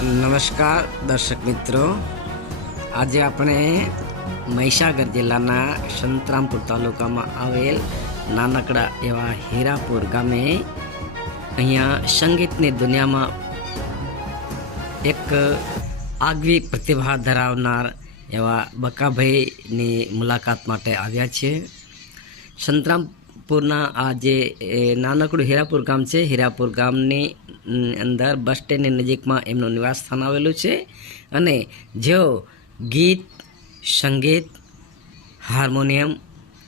નમસ્કાર, દર્શક મિત્રો. આજે આપણે મહીસાગર જિલ્લાના સંતરામપુર તાલુકામાં આવેલ નાનકડા એવા હીરાપુર ગામે અહીંયા સંગીતની દુનિયામાં એક આગવી પ્રતિભા ધરાવનાર એવા બકાભાઈની મુલાકાત માટે આવ્યા છીએ. સંતરામપુરના આ જે નાનકડું હીરાપુર ગામ છે, હીરાપુર ગામની અંદર બસ સ્ટેન્ડની નજીકમાં એમનું નિવાસ સ્થાન આવેલું છે. અને જેઓ ગીત, સંગીત, હાર્મોનિયમ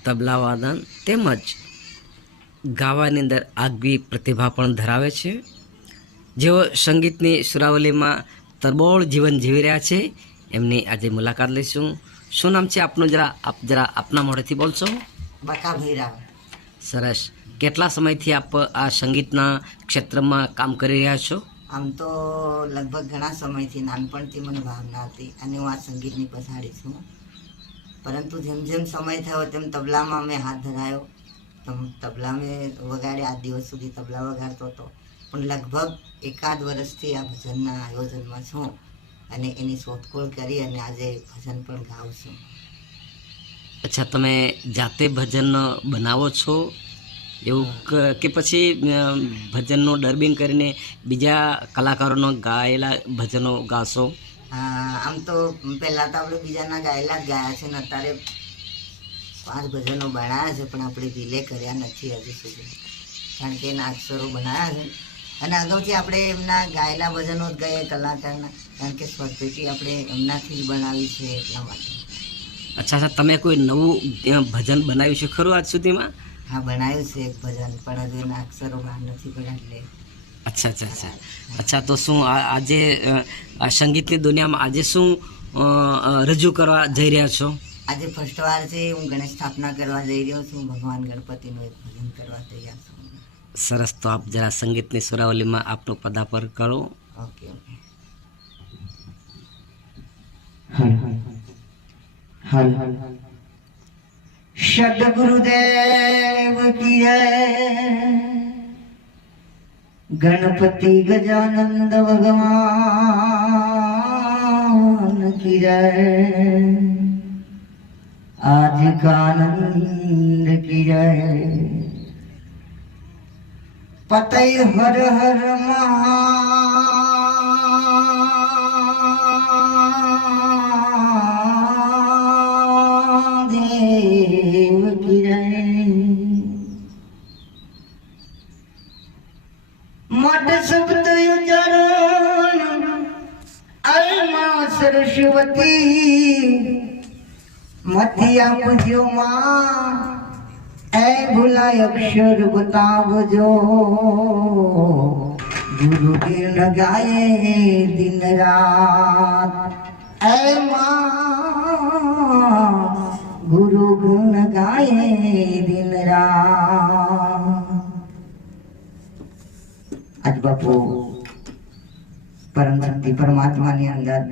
તબલાવાદન તેમજ ગાવાની અંદર આગવી પ્રતિભા પણ ધરાવે છે. જેઓ સંગીતની સુરાવલીમાં તરબોળ જીવન જીવી રહ્યા છે, એમની આજે મુલાકાત લઈશું. શું નામ છે આપનું? જરા આપ જરા આપના મોઢેથી બોલશો. બકા ભૈરવ સરસ. કેટલા સમયથી આપ આ સંગીતના ક્ષેત્રમાં કામ કરી રહ્યા છો? આમ તો લગભગ ઘણા સમયથી, નાનપણથી મને ભાવના હતી અને હું આ સંગીતની પછાડી છું. પરંતુ જેમ જેમ સમય થયો તેમ તબલામાં મેં હાથ ધરાયો. તબલા મેં વગાડે આ દિવસ સુધી તબલા વગાડતો હતો. પણ લગભગ એકાદ વર્ષથી આ ભજનના આયોજનમાં છું અને એની શોધખોળ કરી અને આજે ભજન પણ ગાઉં છું. અચ્છા, તમે જાતે ભજન બનાવો છો? એવું ક- પછી ભજનનો ડર્બિંગ કરીને બીજા કલાકારોનો ગાયેલા ભજનો ગાશો? આમ તો પહેલાં તો આપણે બીજાના ગાયેલા જ ગાયા છે ને અત્યારે પાંચ ભજનો બનાવ્યા છે, પણ આપણે રિલે કર્યા નથી હજુ સુધી. કારણ કે એના અક્ષરો બનાવ્યા છે. અને અગાઉથી આપણે એમના ગાયેલા ભજનો જ ગાઈએ કલાકારના. કારણ કે સ્વરપેટી આપણે એમનાથી જ બનાવી છે એટલા માટે. અચ્છા અચ્છા તમે કોઈ નવું ભજન બનાવ્યું છે ખરું આજ સુધીમાં? હા બનાવ્યું છે એક ભજન પણ હજુ એના અક્ષરો બહાર નથી પડ્યા એટલે અચ્છા અચ્છા અચ્છા. અચ્છા તો શું આ- આજે આ સંગીતની દુનિયામાં આજે શું રજૂ કરવા જઈ રહ્યા છો? આજે ફર્સ્ટ વાર છે હું ગણેશ સ્થાપના કરવા જઈ રહ્યો છું ભગવાન ગણપતિનું એક ભજન કરવા તૈયાર છું. સરસ તો આપ જરા સંગીતની સુરાવલીમાં આપનો પદાપર કરો. ઓકે ઓકે ਹਨ ਸ਼ਬਦ ਗੁਰੂਦੇਵ ਕੀ ਹੈ गणपति गजानंद भगवान की जय आज का आनंद की जय पतई हर हर महा સરસ્વતી મથી આપજો માં એ ભૂલાય અક્ષર બતાવજો. ગુરુદેવ ગાય દિન રાત. એ માં ગુરુ ગુણ ગાય દિન રાત. આજ બાપુ પરમ શક્તિ પરમાત્માની અંદર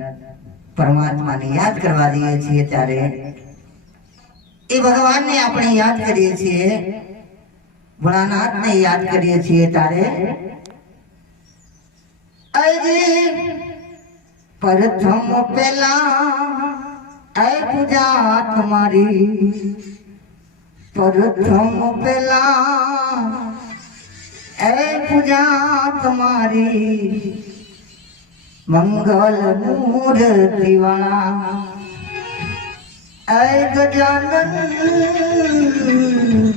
પરમાત્માને યાદ કરવા જઈએ છીએ ત્યારે એ ભગવાનને આપણે યાદ કરીએ છીએ, ભોળાનાથને યાદ કરીએ છીએ ત્યારે પ્રથમ પેલા એ પૂજા તમારી. પ્રથમ પેલા એ પૂજા તમારી. મંગલ મૂર્તિ વાળા એ ગજાનંદ